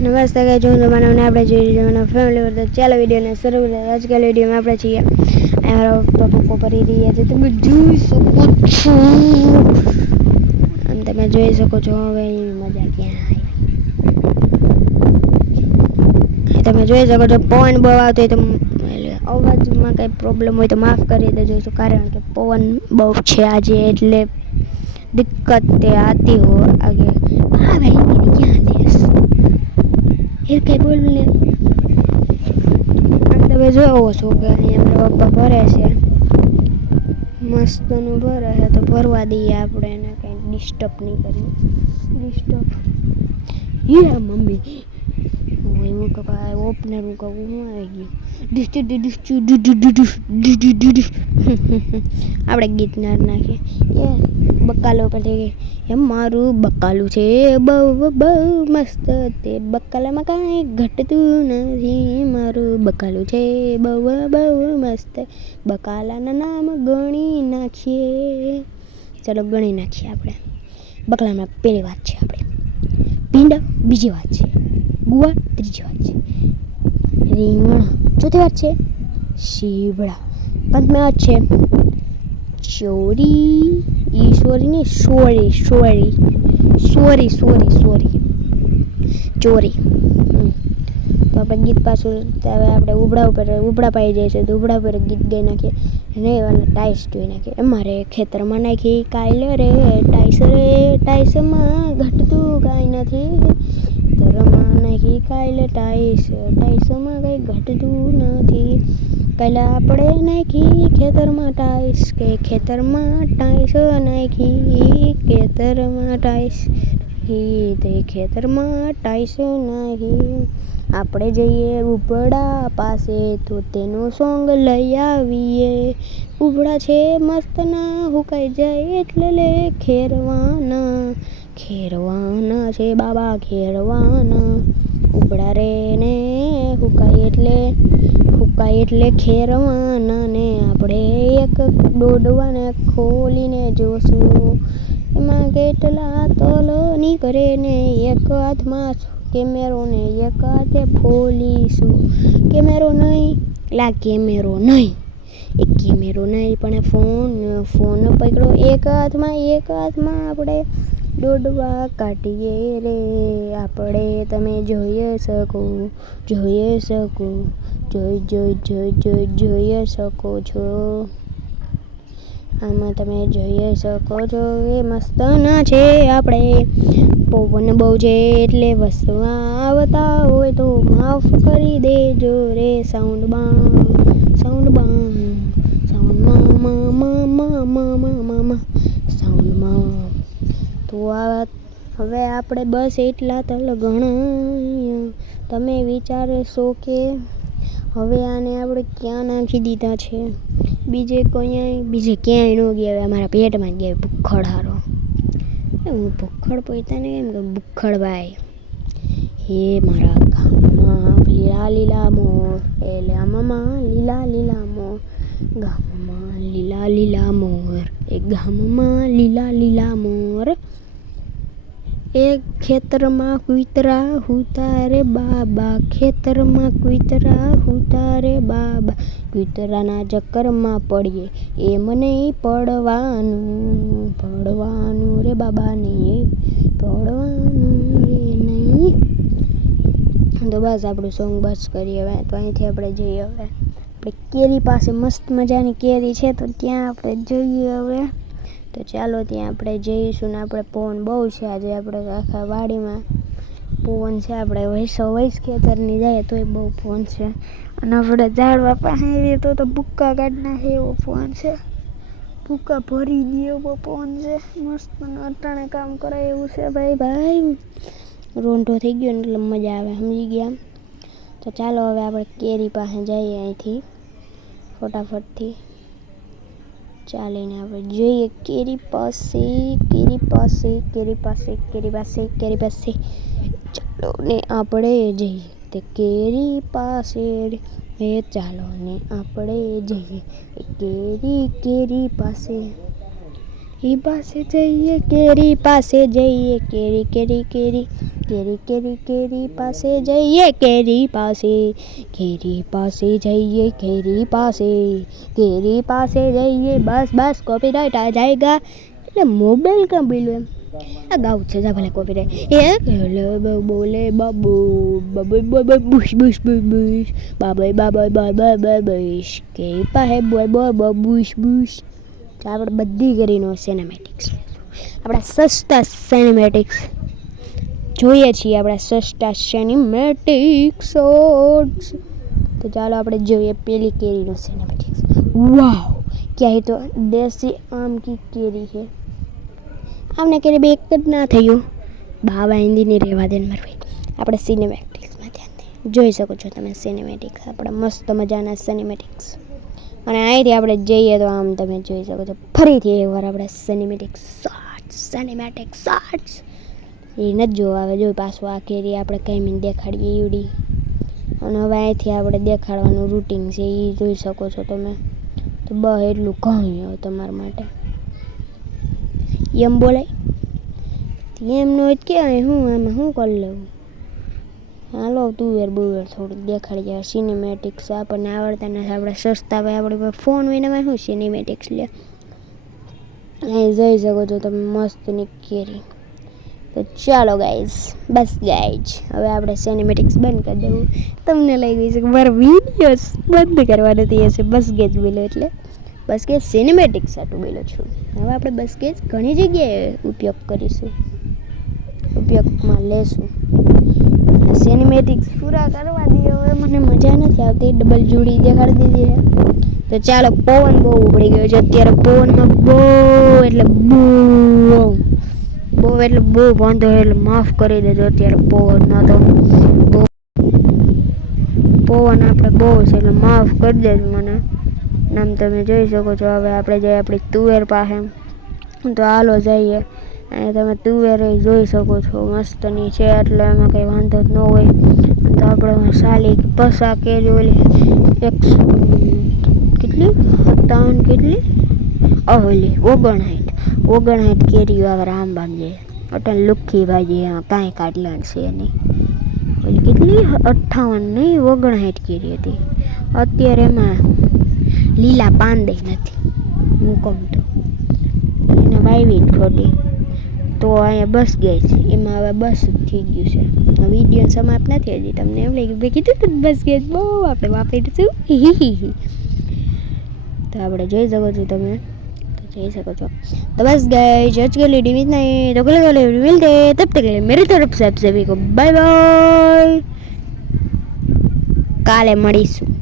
नमस्ते गाइस, जो मैंने આપણે જોઈ જવાનો ફેમિલી વર્ડ ચાલો વિડિયોને શરૂ કરીએ। આજકાલ વિડિયોમાં આપણે છીએ અમારા પપ્પા ભરી રહ્યા છે, તમે જોઈ શકો છો અને તમે જોઈ શકો છો હવે મજા ક્યાં આવી। તમે જોઈ શકો છો પવન બહુ આવતો હોય તો અવાજમાં કંઈ પ્રોબ્લેમ હોય તો માફ કરી દેજો, કારણ કે પવન બહુ છે આજે એટલે दिक्कत आती हो आगे। हाँ भाई मेरी क्या देश फिर कहीं बोल ले તમે જોવો છો કે અહીંયા પપ્પા ભરે છે, મસ્તનું ભરે છે તો ભરવા દઈએ આપણે, એને કંઈ ડિસ્ટર્બ નહીં કરીએ। ડિસ્ટર્બ યે મમ્મી હું કહું ઓપનર હું કહું હું આવી ગયું આપણે ગીત ના નાખીએ એ બકાલો પર થઈ ગઈ એમ મારું બકાલું છે બહુ બહુ મસ્ત, તે બકાલામાં કાંઈ ઘટતું નથી, મારું બકાલું છે બહુ બહુ મસ્ત, બકાલાના નામ ગણી નાખીએ। ચાલો ગણી નાખીએ આપણે। બકાલામાં પહેલી વાત છે આપણે ભીંડા, બીજી વાત છે ગુવાર, ત્રીજી વાત છે રીંગણ, ચોથી વાત છે શીવડા, પાંચમી વાત છે ચોરી ઈશ્વરી ને sorry sorry sorry sorry sorry ચોરી। તો આપણે ગીત પાછું હવે આપણે ઉબડા પાઈ જાય છે તો ઉબડા પર ગીત ગાઈ નાખીએ ને ટાઈસ ધોઈ નાખીએ। અમારે ખેતરમાં નાખી કાયલ રે ટાઈસ રે, ટાઈસમાં ઘટતું કાંઈ નથી, ખેતરમાં નાખી કાયલ ટાઈસ, ટાઈસમાં કંઈ ઘટતું નથી, પહેલાં આપણે નાખી ખેતરમાં ટાઈસ, કે ખેતરમાં ટાઈસ નાખી, ખેતરમાં ટાઈસ તે ખેતરમાં ટાઈસ નાખી, આપણે જઈએ ઉબડા પાસે તો તેનું સોંગ લઈ આવીએ, ઉબડા છે મસ્તના હુકાઈ જાય એટલે લે ખેરવાના, ખેરવાના છે બાબા ખેરવાના, ઉબડા રે ને હુકાય એટલે ખેરવાના ને આપણે એક દોડવાને ખોલીને જોશું, એમાં કેટલા તલ નીકળે ને એક હાથમાં કેમેરો ને એક હાથે ફોલીશું, કેમેરો નહીં લા કેમેરો નહીં, એક કેમેરો નહીં પણ ફોન પકડો એક હાથમાં આપણે દોડવા કાઢીએ રે, આપણે તમે જોઈ શકો જોઈ શકો છો, આમાં તમે જોઈ શકો છો એ મસ્ત ના છે આપણે, પવન બહુ છે એટલે વસ્તુ આવતા હોય તો માફ કરી દેજો રે, સાઉન્ડમાં સાઉન્ડમાં તો આ હવે આપણે બસ એટલા તલ ગણાય, તમે વિચારશો કે હવે આને આપણે ક્યાં નાખી દીધા છે, બીજે ક્યાંય ન ગયા, અમારા પેટમાં જ ગયા ભૂખડ હારો, હું ભૂખડ પોતાને કેમ કે ભૂખડભાઈ હે મારા ગામમાં લીલા લીલા મોર, એટલે આમાં લીલા લીલા મોર, ગામમાં લીલા લીલા મોર, એ ગામમાં લીલા લીલા મોર, એક ખેતરમાં કૂતરા હુતા રે બાબા, ખેતરમાં કૂતરા હુતા રે બાબા, કૂતરાના ચક્કરમાં પડીએ એમ નહીં પડવાનું રે બાબા નહીં પડવાનું રે નહીં। તો બસ આપણું સોંગ બસ કરીએ હવે, તો અહીંથી આપણે જઈએ હવે આપણે કેરી પાસે, મસ્ત મજાની કેરી છે તો ત્યાં આપણે જઈએ હવે, તો ચાલો ત્યાં આપણે જઈશું ને આપણે પવન બહુ છે આજે, આપણે આખા વાડીમાં પવન છે, આપણે વૈસ ખેતરની જાય તોય બહુ પવન છે, અને આપણે ઝાડવા પાસે આવીએ તો ભૂક્કા કાઢી નાખે એવો પવન છે, ભૂક્કા ભરી દે એવો પવન છે, મસ્ત અટાણે કામ કરે એવું છે ભાઈ રોંઢો થઈ ગયો ને એટલે મજા આવે, સમજી ગયા। તો ચાલો હવે આપણે કેરી પાસે જઈએ અહીંથી ફટાફટથી ચાલીને આપણે જઈએ કેરી પાસે ચાલો ને આપણે જઈએ તે કેરી પાસે, ચાલો ને આપણે જઈએ કેરી પાસે, ઈ પાસે જઈએ કેરી પાસે જઈએ કેરી કેરી કેરી કેરી કેરી કેરી પાસે જઈએ કેરી પાસે જઈએ કેરી પાસે જઈએ બસ બસ કોપીરાइट आ जाएगा એટલે મોબાઈલ કાં બોલ્યું એમ આ ગાઉ છે જા ભલે કોપીરાइट એ બોલે Babu Babu Babu bush bush bush bush Babu Babu Babu bush કે પાસે બોય બોય બુશ બુશ આપણે બધી કરીને સિનેમેટિક્સ આપણા સસ્તા સિનેમેટિક્સ જોઈએ છીએ આપણા સસ્તા સિનેમેટિક્સ શોર્ટ્સ તો ચાલો આપણે જોઈએ પેલી કેરીનો સિનેમેટિક્સ વાવ क्या ही तो देसी आम की केरी है आमने केरी બે એક જ ના થયું બાવા હિન્દીની રહેવા દે મારી આપણે સિનેમેટિક્સમાં ધ્યાન દે જોઈ શકો છો તમે સિનેમેટિક્સ આપણા મસ્ત મજાના સિનેમેટિક્સ અને અહીંથી આપણે જઈએ તો આમ તમે જોઈ શકો છો ફરીથી એકવાર આપણે સિનેમેટિક શોર્ટ્સ એ નથી જોવા આવે જો પાછું આ કેરી આપણે કંઈ દેખાડીએ એવડી અને હવે અહીંથી આપણે દેખાડવાનું રૂટિન છે એ જોઈ શકો છો તમે તો બસ એટલું ઘણું હોય તમારા માટે એમ બોલાય એમનું જ કહેવાય હું આમાં શું કરી લઉં હાલો તુવેર બુવેર થોડુંક દેખાડી જાય સિનેમેટિક્સ આપણને આવડતા નથી આપણે સસ્તા ભાઈ આપણે ફોન હોય ને શું સિનેમેટિક્સ લે અહીં જઈ શકો છો તમે મસ્તની કેરી તો ચાલો ગાઈઝ બસ ગાઈઝ હવે આપણે સિનેમેટિક્સ બંધ કરી દેવું તમને લાગી છે કે મારા વિડીયોઝ બંધ કરવા નથી હશે બસ ગેજ બોલો એટલે બસ ગેજ સિનેમેટિક્સ આટલું બોલો છું હવે આપણે બસ ગેજ ઘણી જગ્યાએ ઉપયોગમાં લેશું સિનેમેટિક્સ પૂરા કરવા દઈએ હવે મને મજા નથી આવતી ડબલ જોડી દેખાડી દીધી તો ચાલો પવન બહુ ઉપડી ગયો છે અત્યારે પવનમાં બહુ એટલે બહુ વાંધો એટલે માફ કરી દેજો અત્યારે પવનમાં તો પવન આપણે બહુ છે એટલે માફ કરી દેજો મને આમ તમે જોઈ શકો છો હવે આપણે જઈએ આપણી તુવેર પાસે તો હાલો જઈએ અને તમે તુવેર જોઈ શકો છો મસ્તની છે એટલે એમાં કંઈ વાંધો જ ન હોય તો આપણે સાલી પસા કેરી ઓલી કેટલી 57 કેટલી ઓલી 59 કેરીઓ આવે આમ બાંધીએ અટલ લુખી ભાજી એમાં કાંઈ કાઢલાણ છે નહીં ઓલી કેટલી 58 નહીં 59 કેરી હતી અત્યારે એમાં લીલા પાંદે નથી મૂકમ તો એને વાવી ખોટી તો અહીંયા બસ ગઈ છે એમાં હવે બસ થઈ ગયું છે વિડીયો સમાપ્ત નથી હજી તમને એમ લાગ્યું મેં કીધું બસ ગઈ બહુ આપણે વાપરી દઈશું તો આપણે જોઈ શકો છો તમે जय सको तो बस गाइस आज के लिए इतना ही तो कल मिलते हैं तब तक के लिए मेरी तरफ से आप सभी को बाय बाय काले મળીશું।